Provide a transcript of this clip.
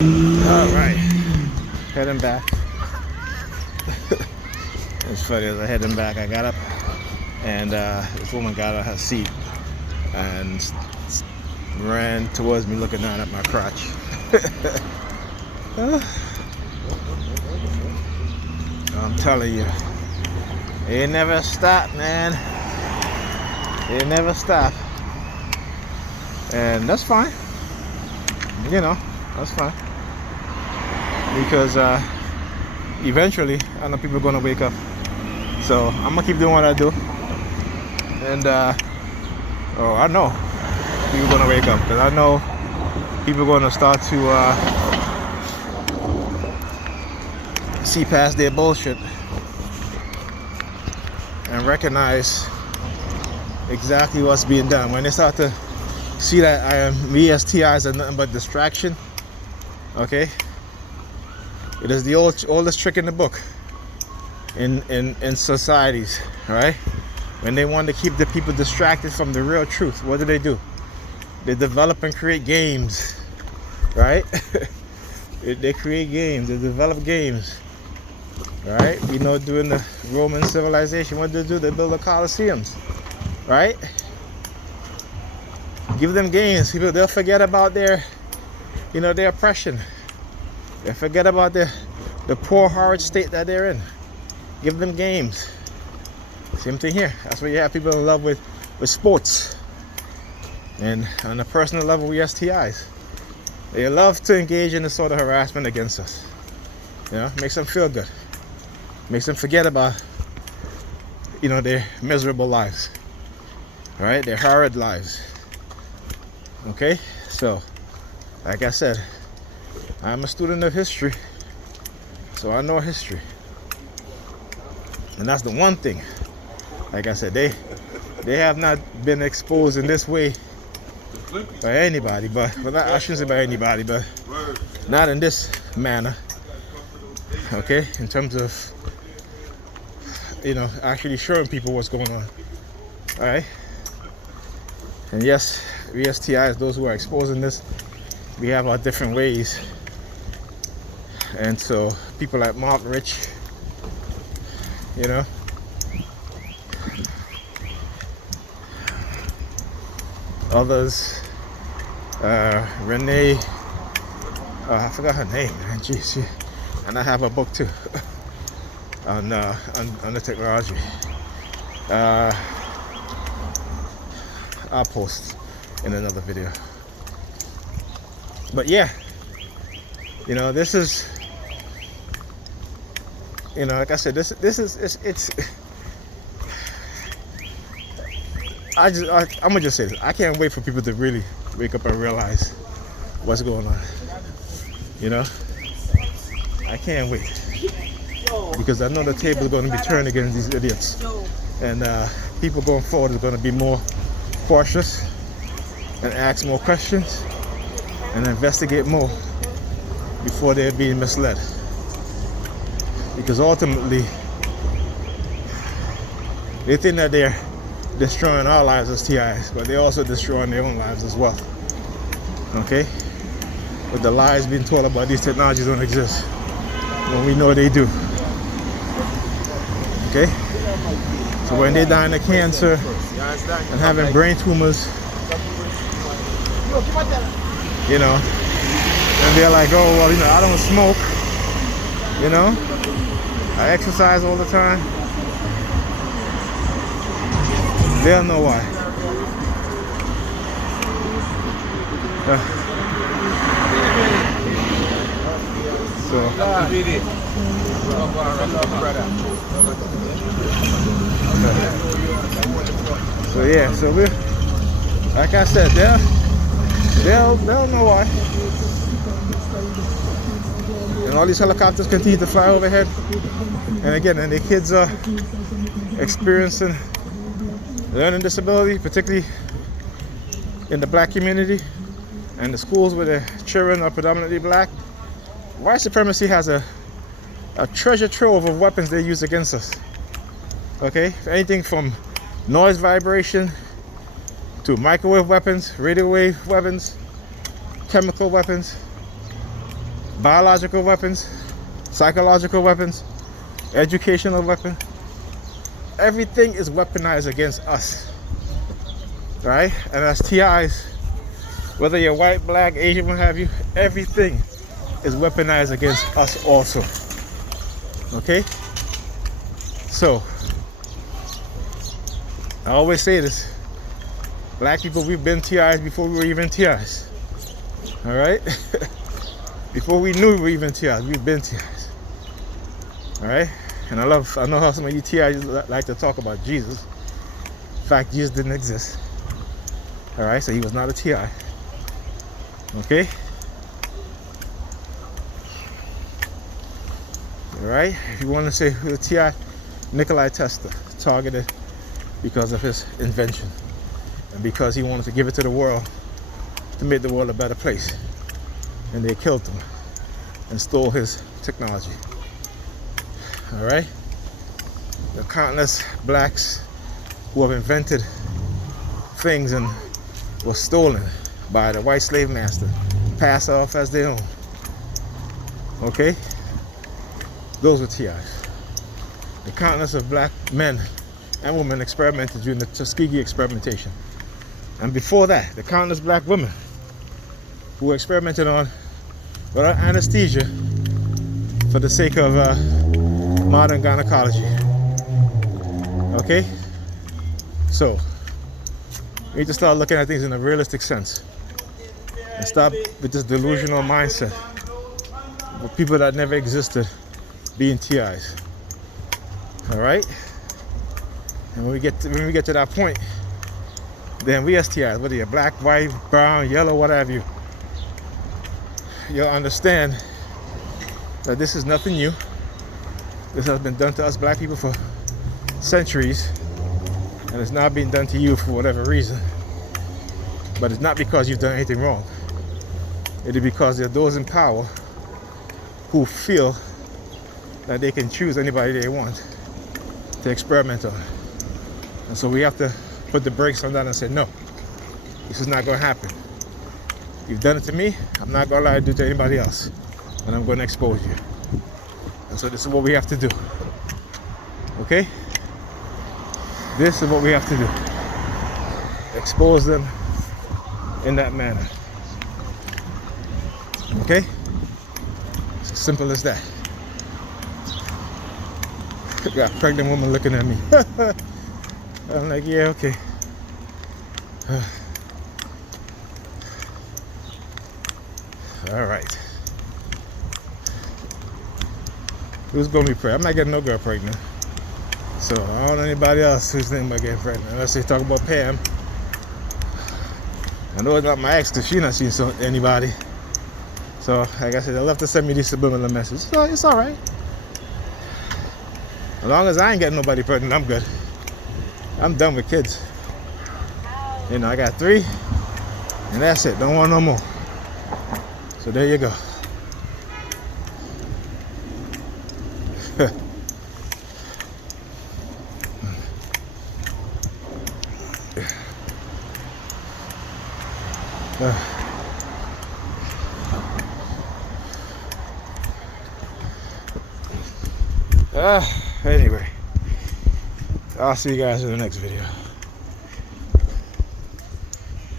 Alright, heading back. It's funny, as I heading back, I got up and this woman got on her seat and ran towards me looking down at my crotch. I'm telling you, it never stop, man. It never stop. And that's fine. You know, that's fine. Because eventually I know people are gonna wake up, so I'm gonna keep doing what I do, and I know people are gonna wake up, because I know people are gonna start to see past their bullshit and recognize exactly what's being done. When they start to see that VSTIs are nothing but distraction, okay? It is the oldest trick in the book in societies, right? When they want to keep the people distracted from the real truth, what do? They develop and create games, right? They create games, they develop games, right? You know, during the Roman civilization, what did they do? They build the Colosseums, right? Give them games. People, they'll forget about their oppression. They forget about the poor, horrid state that they're in. Give them games. Same thing here. That's why you have people in love with sports. And on a personal level, we STIs. They love to engage in this sort of harassment against us. You know, makes them feel good. Makes them forget about, their miserable lives. Right? Their horrid lives. Okay? So, like I said, I'm a student of history, so I know history. And that's the one thing. Like I said, they have not been exposed in this way by anybody, but I shouldn't say by anybody, but not in this manner. Okay? In terms of, actually showing people what's going on. Alright? And yes, VSTIs, those who are exposing this, we have our different ways. And so people like Mark Rich, others, Renee, I forgot her name, man. Jeez, and I have a book too on the technology. I'll post in another video. But yeah, this is, like I said, it's I'm gonna just say this. I can't wait for people to really wake up and realize what's going on. I can't wait, because I know the table is going to be turned against these idiots, and people going forward is going to be more cautious and ask more questions and investigate more before they're being misled. Because ultimately, they think that they're destroying our lives as TIs, but they're also destroying their own lives as well. Okay? With the lies being told about these technologies don't exist, when we know they do. Okay? So when they're dying of cancer and having brain tumors, and they're like, oh, well, I don't smoke, I exercise all the time. They'll know why. So yeah, so we, like I said, they'll know why. And all these helicopters continue to fly overhead. And again, and the kids are experiencing learning disability, particularly in the black community and the schools where the children are predominantly black. White supremacy has a treasure trove of weapons they use against us. Okay, anything from noise vibration to microwave weapons, radio wave weapons, chemical weapons. biological weapons, psychological weapons, educational weapon. Everything is weaponized against us, right? And as TIs, whether you're white, black, Asian, what have you, everything is weaponized against us also. Okay? So, I always say this. Black people, we've been TIs before we were even TIs. Alright? Before we knew we were even TIs, we've been TIs. Alright? And I know how some of you TIs like to talk about Jesus. In fact, Jesus didn't exist. Alright, so he was not a TI. Okay? Alright? If you want to say who the TI, Nikolai Tesla, targeted because of his invention. And because he wanted to give it to the world to make the world a better place. And they killed him and stole his technology. Alright? The countless blacks who have invented things and were stolen by the white slave master, passed off as their own. Okay? Those were TIs. The countless of black men and women experimented during the Tuskegee experimentation. And before that, the countless black women who were experimented on without anesthesia for the sake of modern gynecology. Okay? So, we need to start looking at things in a realistic sense. And stop with this delusional mindset of people that never existed being TIs. Alright? And when we get to that point, then we as TIs, whether you're black, white, brown, yellow, whatever you'll understand that this is nothing new. This has been done to us black people for centuries, and it's now being done to you for whatever reason. But it's not because you've done anything wrong. It is because there are those in power who feel that they can choose anybody they want to experiment on. And so we have to put the brakes on that and say, no, this is not going to happen. You've done it to me, I'm not going to lie to do it to anybody else. And I'm going to expose you. And so this is what we have to do. Okay? This is what we have to do. Expose them in that manner. Okay? It's as simple as that. Got a pregnant woman looking at me. I'm like, yeah, okay. All right. Who's gonna be pregnant? I'm not getting no girl pregnant. So I don't know anybody else who's thinking about getting pregnant. Unless they talk about Pam. I know it's not my ex because she's not seeing anybody. So like I said, they'll have to send me these subliminal messages. So it's all right. As long as I ain't getting nobody pregnant, I'm good. I'm done with kids. You know, I got 3, and that's it. Don't want no more. So there you go. Anyway, I'll see you guys in the next video.